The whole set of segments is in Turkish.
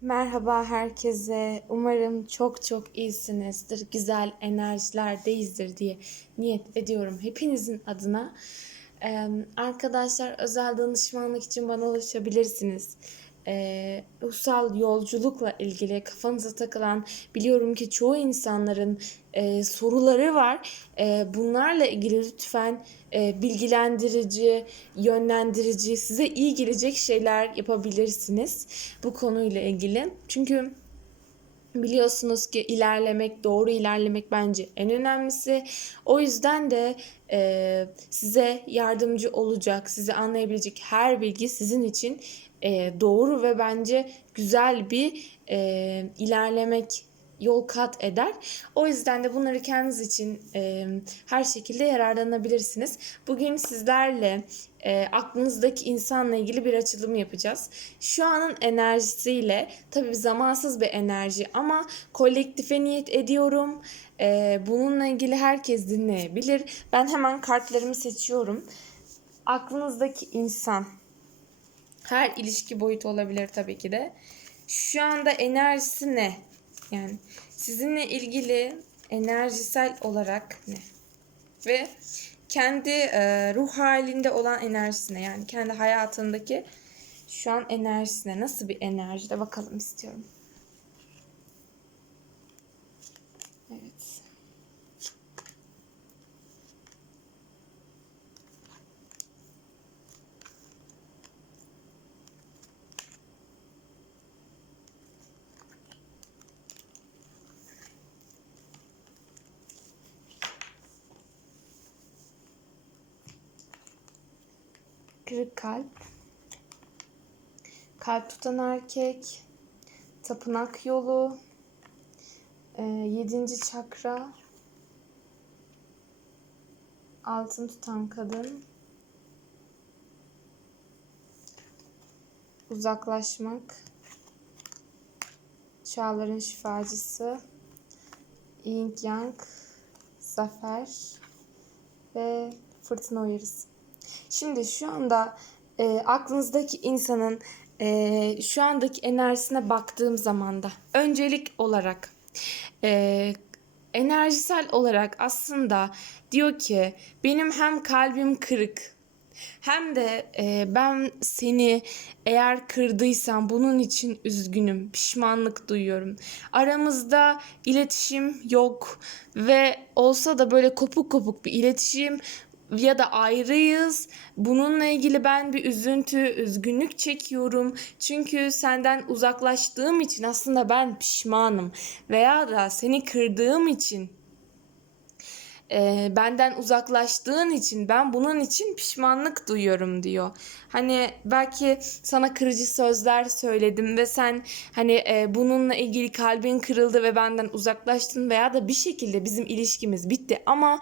Merhaba herkese. Umarım çok çok iyisinizdir. Güzel enerjilerdeyizdir diye niyet ediyorum hepinizin adına. Ee, arkadaşlar özel danışmanlık için bana ulaşabilirsiniz. Ee, ruhsal yolculukla ilgili kafanıza takılan biliyorum ki çoğu insanların e, soruları var. E, bunlarla ilgili lütfen e, bilgilendirici, yönlendirici, size iyi gelecek şeyler yapabilirsiniz bu konuyla ilgili. Çünkü biliyorsunuz ki ilerlemek, doğru ilerlemek bence en önemlisi. O yüzden de e, size yardımcı olacak, sizi anlayabilecek her bilgi sizin için e, doğru ve bence güzel bir e, ilerlemek yol kat eder. O yüzden de bunları kendiniz için e, her şekilde yararlanabilirsiniz. Bugün sizlerle e, aklınızdaki insanla ilgili bir açılım yapacağız. Şu anın enerjisiyle tabii zamansız bir enerji ama kolektife niyet ediyorum. E, bununla ilgili herkes dinleyebilir. Ben hemen kartlarımı seçiyorum. Aklınızdaki insan her ilişki boyutu olabilir tabii ki de. Şu anda enerjisi ne? Yani sizinle ilgili enerjisel olarak ne? Ve kendi e, ruh halinde olan enerjisine yani kendi hayatındaki şu an enerjisine nasıl bir enerjide bakalım istiyorum. Kırık kalp. Kalp tutan erkek. Tapınak yolu. E, yedinci çakra. Altın tutan kadın. Uzaklaşmak. Çağların şifacısı. Yin Yang. Zafer. Ve fırtına uyarısı. Şimdi şu anda e, aklınızdaki insanın e, şu andaki enerjisine baktığım zaman da öncelik olarak e, enerjisel olarak aslında diyor ki benim hem kalbim kırık hem de e, ben seni eğer kırdıysam bunun için üzgünüm, pişmanlık duyuyorum. Aramızda iletişim yok ve olsa da böyle kopuk kopuk bir iletişim ya da ayrıyız. Bununla ilgili ben bir üzüntü, üzgünlük çekiyorum. Çünkü senden uzaklaştığım için aslında ben pişmanım. Veya da seni kırdığım için e, benden uzaklaştığın için ben bunun için pişmanlık duyuyorum diyor. Hani belki sana kırıcı sözler söyledim ve sen hani e, bununla ilgili kalbin kırıldı ve benden uzaklaştın veya da bir şekilde bizim ilişkimiz bitti. Ama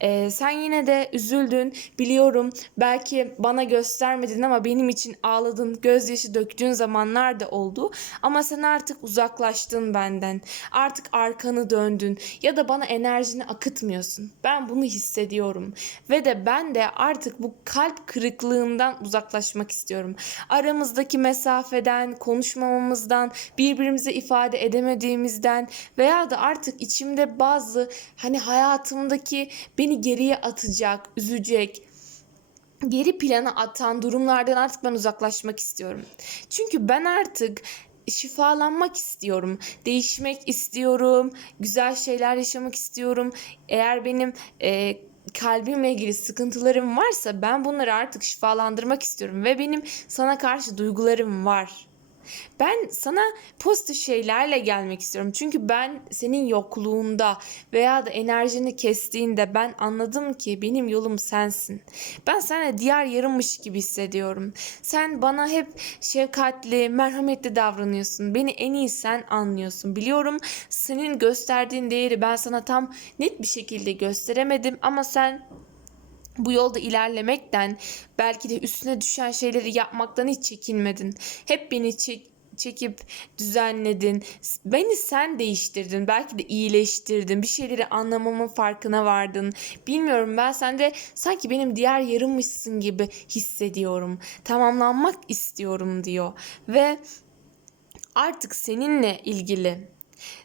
e, sen yine de üzüldün. Biliyorum belki bana göstermedin ama benim için ağladın gözyaşı döktüğün zamanlar da oldu. Ama sen artık uzaklaştın benden. Artık arkanı döndün ya da bana enerjini akıtmıyorsun ben bunu hissediyorum ve de ben de artık bu kalp kırıklığından uzaklaşmak istiyorum. Aramızdaki mesafeden, konuşmamamızdan, birbirimize ifade edemediğimizden veya da artık içimde bazı hani hayatımdaki beni geriye atacak, üzecek, geri plana atan durumlardan artık ben uzaklaşmak istiyorum. Çünkü ben artık şifalanmak istiyorum. Değişmek istiyorum. Güzel şeyler yaşamak istiyorum. Eğer benim e, kalbimle ilgili sıkıntılarım varsa ben bunları artık şifalandırmak istiyorum ve benim sana karşı duygularım var. Ben sana pozitif şeylerle gelmek istiyorum. Çünkü ben senin yokluğunda veya da enerjini kestiğinde ben anladım ki benim yolum sensin. Ben sana diğer yarımmış gibi hissediyorum. Sen bana hep şefkatli, merhametli davranıyorsun. Beni en iyi sen anlıyorsun. Biliyorum senin gösterdiğin değeri ben sana tam net bir şekilde gösteremedim ama sen bu yolda ilerlemekten belki de üstüne düşen şeyleri yapmaktan hiç çekinmedin. Hep beni çek çekip düzenledin. Beni sen değiştirdin. Belki de iyileştirdin. Bir şeyleri anlamamın farkına vardın. Bilmiyorum ben sende sanki benim diğer yarımmışsın gibi hissediyorum. Tamamlanmak istiyorum diyor. Ve artık seninle ilgili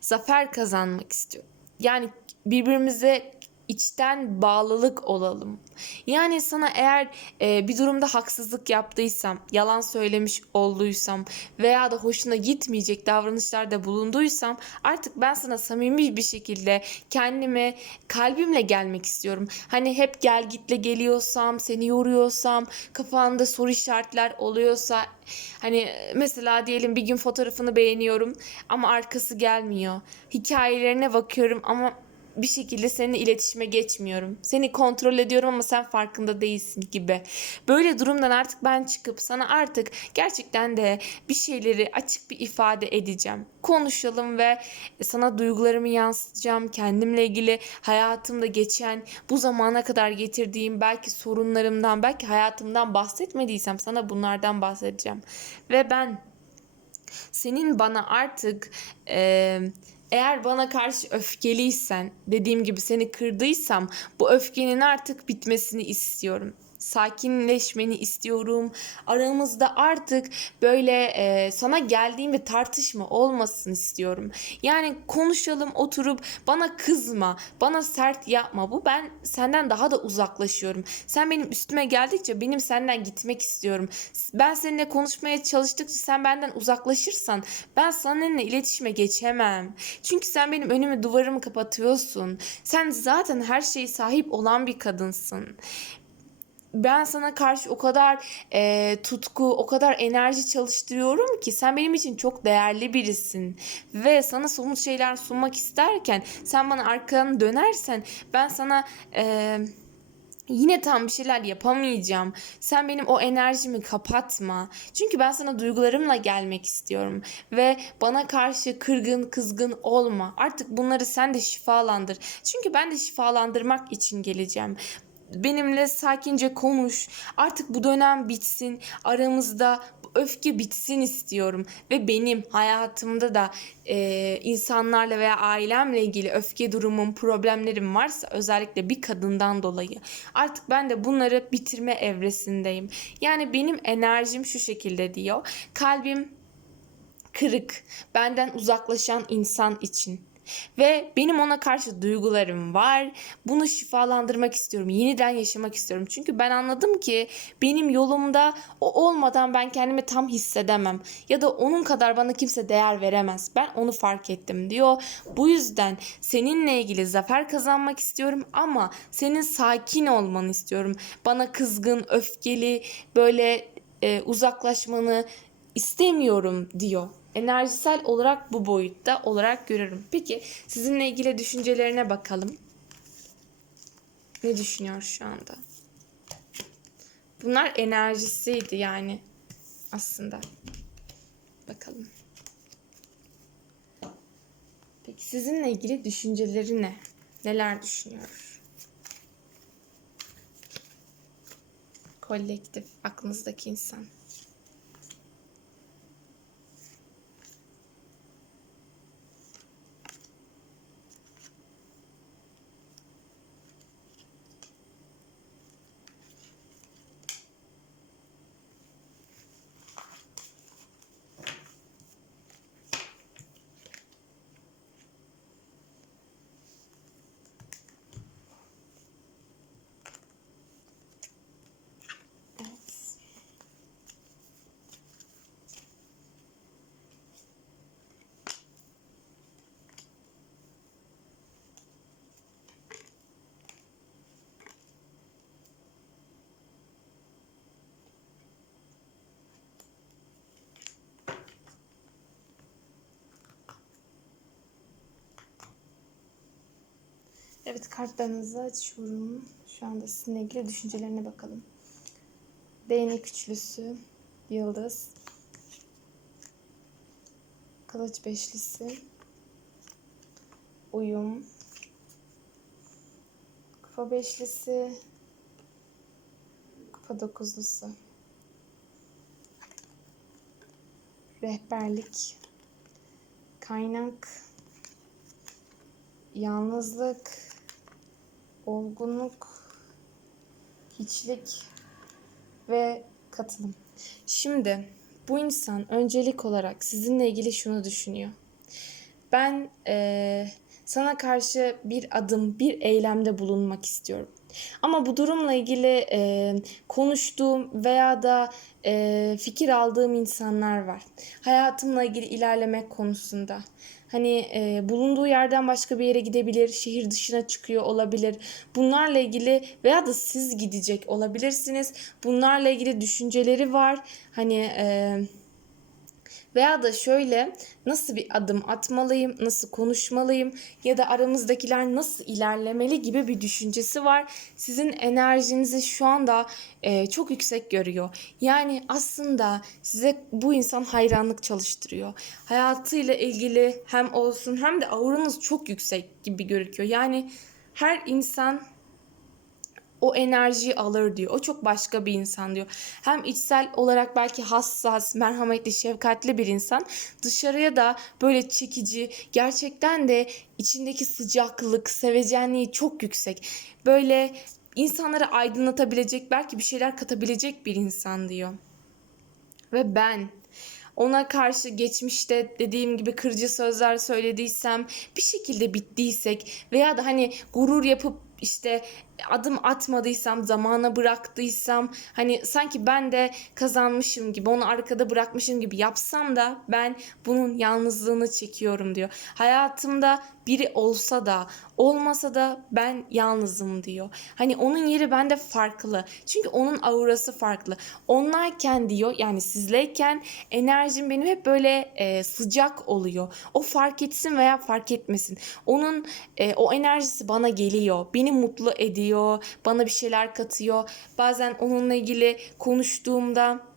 zafer kazanmak istiyorum. Yani birbirimize içten bağlılık olalım. Yani sana eğer e, bir durumda haksızlık yaptıysam, yalan söylemiş olduysam veya da hoşuna gitmeyecek davranışlarda bulunduysam artık ben sana samimi bir şekilde kendime kalbimle gelmek istiyorum. Hani hep gel gitle geliyorsam, seni yoruyorsam, kafanda soru işaretler oluyorsa hani mesela diyelim bir gün fotoğrafını beğeniyorum ama arkası gelmiyor. Hikayelerine bakıyorum ama bir şekilde seninle iletişime geçmiyorum. Seni kontrol ediyorum ama sen farkında değilsin gibi. Böyle durumdan artık ben çıkıp sana artık gerçekten de bir şeyleri açık bir ifade edeceğim. Konuşalım ve sana duygularımı yansıtacağım. Kendimle ilgili hayatımda geçen bu zamana kadar getirdiğim belki sorunlarımdan, belki hayatımdan bahsetmediysem sana bunlardan bahsedeceğim. Ve ben senin bana artık eee eğer bana karşı öfkeliysen, dediğim gibi seni kırdıysam bu öfkenin artık bitmesini istiyorum. Sakinleşmeni istiyorum. Aramızda artık böyle e, sana geldiğim bir tartışma olmasın istiyorum. Yani konuşalım, oturup bana kızma, bana sert yapma. Bu ben senden daha da uzaklaşıyorum. Sen benim üstüme geldikçe benim senden gitmek istiyorum. Ben seninle konuşmaya çalıştıkça sen benden uzaklaşırsan ben seninle iletişime geçemem. Çünkü sen benim önümü duvarımı kapatıyorsun. Sen zaten her şeye sahip olan bir kadınsın ben sana karşı o kadar e, tutku, o kadar enerji çalıştırıyorum ki sen benim için çok değerli birisin ve sana somut şeyler sunmak isterken sen bana arkanı dönersen ben sana e, yine tam bir şeyler yapamayacağım. Sen benim o enerjimi kapatma. Çünkü ben sana duygularımla gelmek istiyorum ve bana karşı kırgın, kızgın olma. Artık bunları sen de şifalandır. Çünkü ben de şifalandırmak için geleceğim benimle sakince konuş. Artık bu dönem bitsin. Aramızda öfke bitsin istiyorum. Ve benim hayatımda da e, insanlarla veya ailemle ilgili öfke durumum, problemlerim varsa özellikle bir kadından dolayı artık ben de bunları bitirme evresindeyim. Yani benim enerjim şu şekilde diyor. Kalbim kırık, benden uzaklaşan insan için ve benim ona karşı duygularım var. Bunu şifalandırmak istiyorum. Yeniden yaşamak istiyorum. Çünkü ben anladım ki benim yolumda o olmadan ben kendimi tam hissedemem. Ya da onun kadar bana kimse değer veremez. Ben onu fark ettim diyor. Bu yüzden seninle ilgili zafer kazanmak istiyorum ama senin sakin olmanı istiyorum. Bana kızgın, öfkeli, böyle e, uzaklaşmanı istemiyorum diyor enerjisel olarak bu boyutta olarak görürüm. Peki sizinle ilgili düşüncelerine bakalım. Ne düşünüyor şu anda? Bunlar enerjisiydi yani aslında. Bakalım. Peki sizinle ilgili düşünceleri ne? Neler düşünüyor? Kolektif aklınızdaki insan. Evet kartlarınızı açıyorum. Şu anda sizinle ilgili düşüncelerine bakalım. Değnek üçlüsü, yıldız, kılıç beşlisi, uyum, kupa beşlisi, kupa dokuzlusu, rehberlik, kaynak, yalnızlık, olgunluk, hiçlik ve katılım. Şimdi bu insan öncelik olarak sizinle ilgili şunu düşünüyor. Ben eee, sana karşı bir adım, bir eylemde bulunmak istiyorum. Ama bu durumla ilgili eee, konuştuğum veya da eee, fikir aldığım insanlar var. Hayatımla ilgili ilerlemek konusunda. Hani eee, bulunduğu yerden başka bir yere gidebilir, şehir dışına çıkıyor olabilir. Bunlarla ilgili veya da siz gidecek olabilirsiniz. Bunlarla ilgili düşünceleri var. Hani eee veya da şöyle nasıl bir adım atmalıyım, nasıl konuşmalıyım ya da aramızdakiler nasıl ilerlemeli gibi bir düşüncesi var. Sizin enerjinizi şu anda e, çok yüksek görüyor. Yani aslında size bu insan hayranlık çalıştırıyor. Hayatıyla ilgili hem olsun hem de auranız çok yüksek gibi gözüküyor. Yani her insan o enerjiyi alır diyor. O çok başka bir insan diyor. Hem içsel olarak belki hassas, merhametli, şefkatli bir insan. Dışarıya da böyle çekici, gerçekten de içindeki sıcaklık, sevecenliği çok yüksek. Böyle insanları aydınlatabilecek, belki bir şeyler katabilecek bir insan diyor. Ve ben ona karşı geçmişte dediğim gibi kırıcı sözler söylediysem, bir şekilde bittiysek veya da hani gurur yapıp işte adım atmadıysam, zamana bıraktıysam, hani sanki ben de kazanmışım gibi, onu arkada bırakmışım gibi yapsam da ben bunun yalnızlığını çekiyorum diyor. Hayatımda biri olsa da olmasa da ben yalnızım diyor. Hani onun yeri bende farklı. Çünkü onun aurası farklı. Onlarken diyor yani sizleyken enerjim benim hep böyle e, sıcak oluyor. O fark etsin veya fark etmesin. Onun e, o enerjisi bana geliyor. Beni mutlu ediyor. Bana bir şeyler katıyor. Bazen onunla ilgili konuştuğumda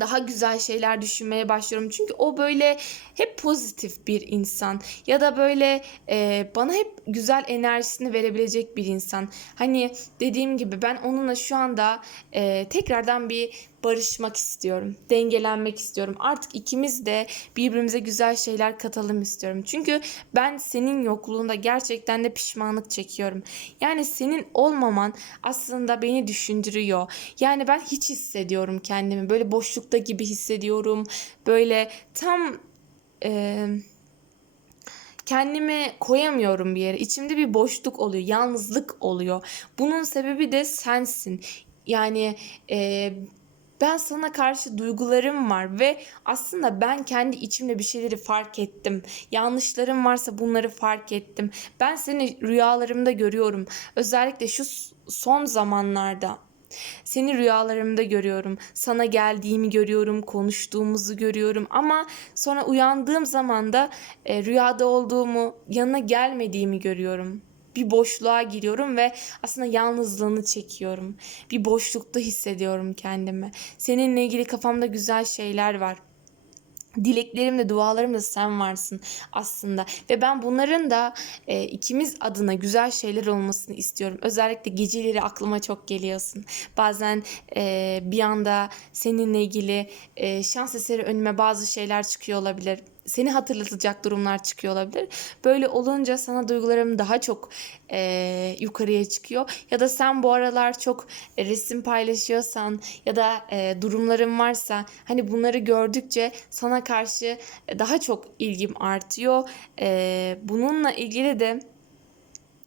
daha güzel şeyler düşünmeye başlıyorum. Çünkü o böyle hep pozitif bir insan ya da böyle e, bana hep güzel enerjisini verebilecek bir insan. Hani dediğim gibi ben onunla şu anda e, tekrardan bir barışmak istiyorum. Dengelenmek istiyorum. Artık ikimiz de birbirimize güzel şeyler katalım istiyorum. Çünkü ben senin yokluğunda gerçekten de pişmanlık çekiyorum. Yani senin olmaman aslında beni düşündürüyor. Yani ben hiç hissediyorum kendimi. Böyle boşlukta gibi hissediyorum. Böyle tam e, kendimi koyamıyorum bir yere. İçimde bir boşluk oluyor, yalnızlık oluyor. Bunun sebebi de sensin. Yani e, ben sana karşı duygularım var ve aslında ben kendi içimde bir şeyleri fark ettim. Yanlışlarım varsa bunları fark ettim. Ben seni rüyalarımda görüyorum. Özellikle şu son zamanlarda seni rüyalarımda görüyorum. Sana geldiğimi görüyorum, konuştuğumuzu görüyorum ama sonra uyandığım zaman da e, rüyada olduğumu, yanına gelmediğimi görüyorum. Bir boşluğa giriyorum ve aslında yalnızlığını çekiyorum. Bir boşlukta hissediyorum kendimi. Seninle ilgili kafamda güzel şeyler var dileklerimde, dualarımda sen varsın aslında. Ve ben bunların da e, ikimiz adına güzel şeyler olmasını istiyorum. Özellikle geceleri aklıma çok geliyorsun. Bazen e, bir anda seninle ilgili e, şans eseri önüme bazı şeyler çıkıyor olabilir seni hatırlatacak durumlar çıkıyor olabilir. Böyle olunca sana duygularım daha çok e, yukarıya çıkıyor. Ya da sen bu aralar çok e, resim paylaşıyorsan ya da e, durumların varsa hani bunları gördükçe sana karşı daha çok ilgim artıyor. E, bununla ilgili de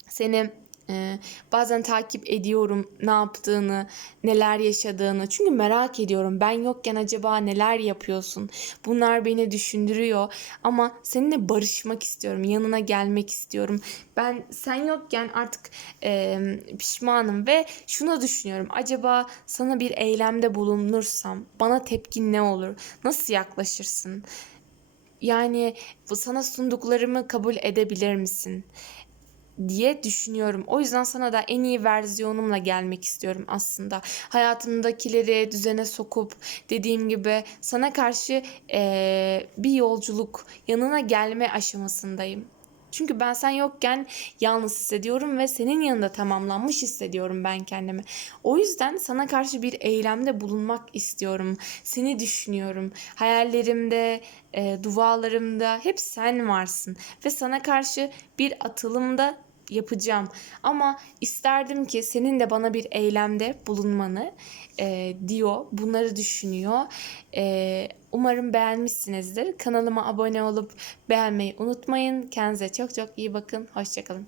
seni ee, bazen takip ediyorum ne yaptığını, neler yaşadığını. Çünkü merak ediyorum. Ben yokken acaba neler yapıyorsun? Bunlar beni düşündürüyor. Ama seninle barışmak istiyorum. Yanına gelmek istiyorum. Ben sen yokken artık e, pişmanım ve şunu düşünüyorum. Acaba sana bir eylemde bulunursam bana tepkin ne olur? Nasıl yaklaşırsın? Yani sana sunduklarımı kabul edebilir misin? Diye düşünüyorum. O yüzden sana da en iyi versiyonumla gelmek istiyorum aslında. Hayatımdakileri düzene sokup dediğim gibi sana karşı ee, bir yolculuk yanına gelme aşamasındayım. Çünkü ben sen yokken yalnız hissediyorum ve senin yanında tamamlanmış hissediyorum ben kendimi. O yüzden sana karşı bir eylemde bulunmak istiyorum. Seni düşünüyorum. Hayallerimde, e, dualarımda hep sen varsın. Ve sana karşı bir atılımda yapacağım. Ama isterdim ki senin de bana bir eylemde bulunmanı e, diyor. Bunları düşünüyor. E, umarım beğenmişsinizdir. Kanalıma abone olup beğenmeyi unutmayın. Kendinize çok çok iyi bakın. Hoşçakalın.